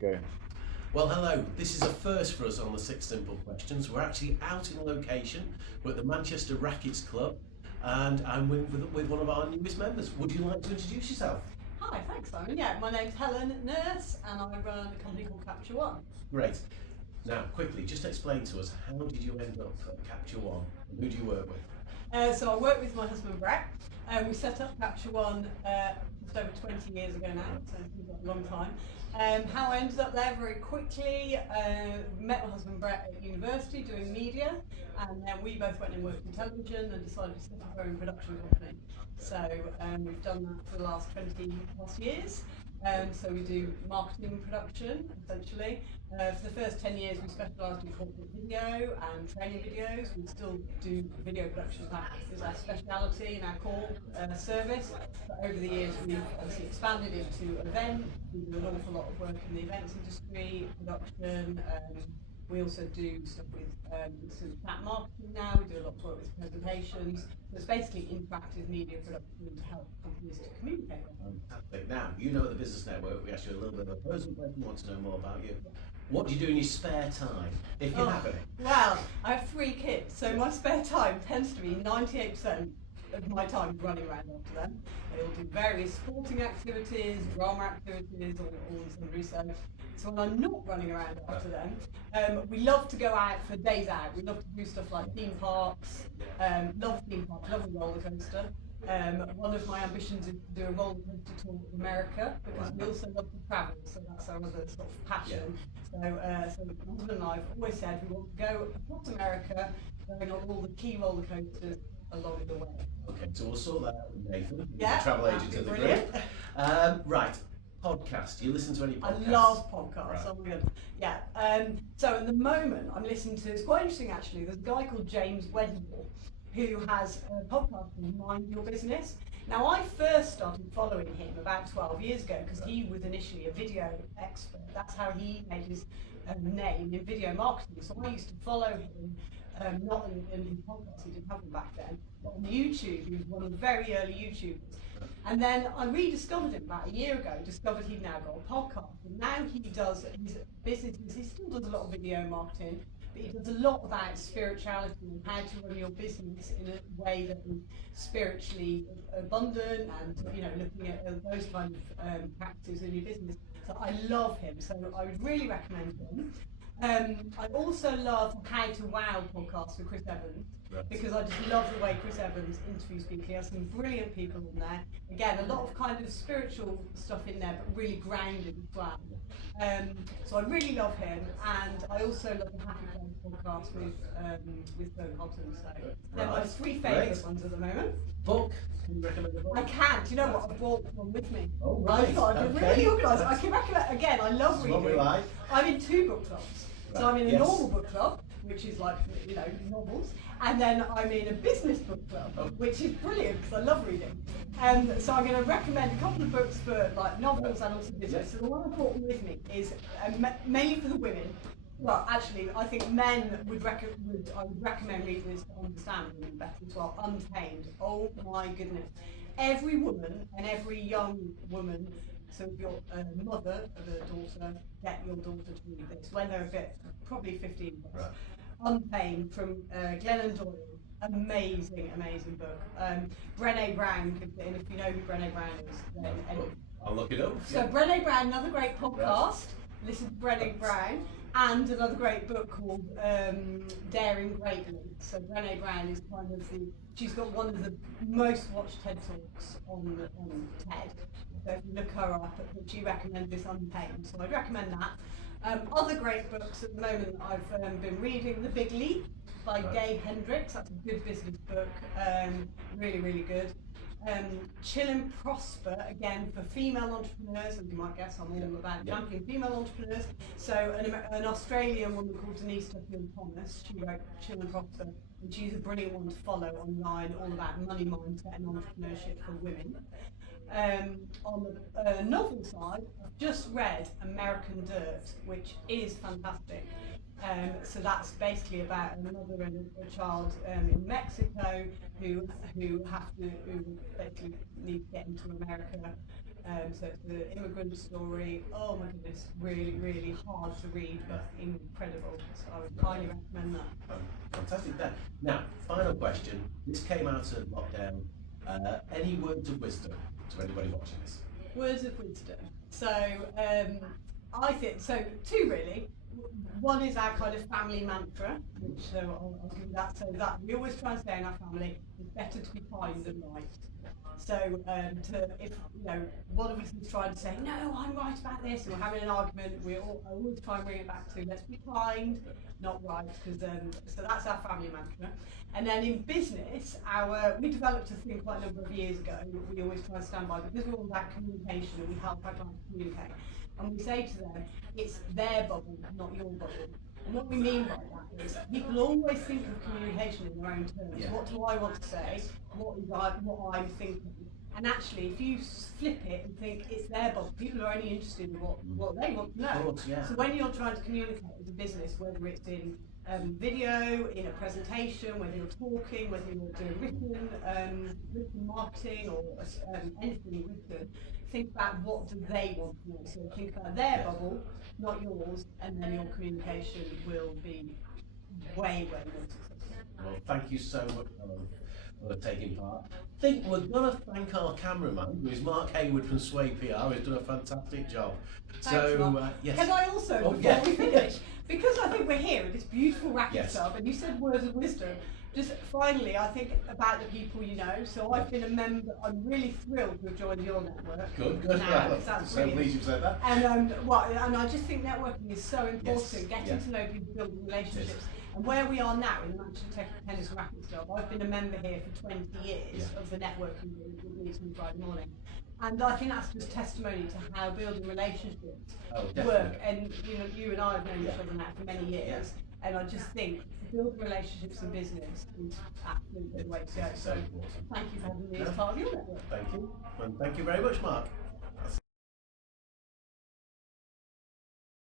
Go. Well, hello. This is a first for us on the Six Simple Questions. We're actually out in location. We're at the Manchester Rackets Club, and I'm with one of our newest members. Would you like to introduce yourself? Hi, thanks, Simon. Yeah, my name's Helen, nurse, and I run a company called Capture One. Great. Now, quickly, just explain to us, how did you end up at Capture One? Who do you work with? So I work with my husband Brett. We set up Capture One just over 20 years ago now, so it's been a long time. How I ended up there very quickly, met my husband Brett at university doing media, and then we both went and worked in television and decided to set up our own production company. So we've done that for the last 20 plus years. So we do marketing and production, essentially. For the first 10 years we specialised in corporate video and training videos. We still do video production, that is our speciality and our core service. But over the years we've obviously expanded into events. We do an awful lot of work in the events industry, production. We also do stuff with some chat marketing now. We do a lot of work with presentations. So it's basically interactive media production to help companies to communicate. Fantastic. Now, you know at the Business Network, we asked you a little bit of a personal question. We want to know more about you. What do you do in your spare time, if you have any? Well, I have 3 kids, so my spare time tends to be 98% of my time running around after them. They all do various sporting activities, drama activities, all sundry. So when I'm not running around after them, we love to go out for days out. We love to do stuff like theme parks, love theme parks, love a roller coaster. One of my ambitions is to do a roller coaster tour of America, because we also love to travel, so that's our other sort of passion. So my husband and I have always said we want to go across America, going on all the key roller coasters along the way. Okay, so we'll sort that out with Nathan, Yeah, the travel agent of the brilliant. group. Right, podcast. Do you listen to any podcasts? I love podcasts. Right. I'm good. Yeah. So at the moment, I'm listening to. It's quite interesting actually. There's a guy called James Wedmore who has a podcast called Mind Your Business. Now, I first started following him about 12 years ago because he was initially a video expert. That's how he made his name in video marketing. So I used to follow him. Not in his podcast, he didn't have them back then, but on YouTube. He was one of the very early YouTubers. And then I rediscovered him about a year ago, discovered he'd now got a podcast. And now he does his businesses, he still does a lot of video marketing, but he does a lot about spirituality and how to run your business in a way that is spiritually abundant and, you know, looking at those kind of practices in your business. So I love him, so I would really recommend him. I also love How to Wow podcast with Chris Evans, because I just love the way Chris Evans interviews people. He has some brilliant people in there. Again, a lot of kind of spiritual stuff in there, but really grounded as well. So I really love him, and I also love the Happy Place podcast with Phil Cotton. So they're my 3 favourite ones at the moment. Book? Can you recommend a book? I can. Do you know what? I brought one with me. Oh, right. I thought I'd be really organised. I can recommend. Again, I love reading. What we like. I'm in 2 book clubs. So I'm in a Yes. normal book club, which is like, you know, novels, and then I'm in a business book club, which is brilliant because I love reading. So I'm going to recommend a couple of books for like novels and also business. So the one I brought with me is mainly for the women. Well, actually, I think men I would recommend reading this to understand women better as well. Untamed. Oh my goodness. Every woman and every young woman. So if you're a mother of a daughter, get your daughter to read this when they're a bit, probably 15 plus. Right. Untamed from Glennon Doyle. Amazing, amazing book. Brené Brown, and if you know who Brené Brown is, then I'll look it up. So Brené Brown, another great podcast. Listen to Brené Brown, and another great book called Daring Greatly. So Brené Brown is kind of she's got one of the most watched TED Talks on TED. So if you look her up, she recommends this Untamed. So I'd recommend that. Other great books at the moment I've been reading, The Big Leap by Gay Hendricks. That's a good business book. Really, really good. Chill and Prosper, again for female entrepreneurs, as you might guess, I'm all about championing female entrepreneurs. So an Australian woman called Denise Duffield Thomas, she wrote Chill and Prosper, and she's a brilliant one to follow online, all about money mindset and entrepreneurship for women. On the novel side, I've just read American Dirt, which is fantastic. So that's basically about a mother and a child in Mexico who basically need to get into America So it's the immigrant story. Oh my goodness, really, really hard to read, but incredible. So I would highly recommend that. Fantastic. Then, now, final question. This came out of lockdown. Any words of wisdom to anybody watching this? Words of wisdom. So I think so. Two really. One is our kind of family mantra, which so I'll give you that. So that we always try and say in our family, it's better to be kind than right. So if one of us is trying to say no, I'm right about this, and we're having an argument, I always try and bring it back to let's be kind, not right, because so that's our family mantra. And then in business, we developed a thing quite a number of years ago. We always try and stand by because we're all about communication and we help our clients communicate. And we say to them, it's their bubble, not your bubble. And what we mean by that is people always think of communication in their own terms. Yeah. What do I want to say? What I'm thinking? And actually, if you flip it and think it's their bubble, people are only interested in what they want to know. Of course, yeah. So when you're trying to communicate as a business, whether it's in video, in a presentation, whether you're talking, whether you're doing written marketing or anything written, think about what do they want to know. So think about their bubble, not yours, and then your communication will be way, way more successful. Well, thank you so much, Helen, for taking part. I think we're going to thank our cameraman, who is Mark Hayward from Sway PR, who's done a fantastic job. Thanks, Mark. Yes. Can I also, before we finish, because I think we're here at this beautiful racket club, and you said words of wisdom, just finally, I think about the people you know. So I've been a member. I'm really thrilled to have joined your network. Good. Now, 'cause that's So brilliant. pleased you've said that. And and I just think networking is so important. Getting to know people, building relationships. And where we are now in the Manchester Tennis Racket Club, I've been a member here for 20 years of the networking group that meets on Friday morning. And I think that's just testimony to how building relationships work. And you and I have known each other now for many years. And I just think building relationships in business is absolutely the way to go. So thank you for having me as part of your network. Thank you. And thank you very much, Mark.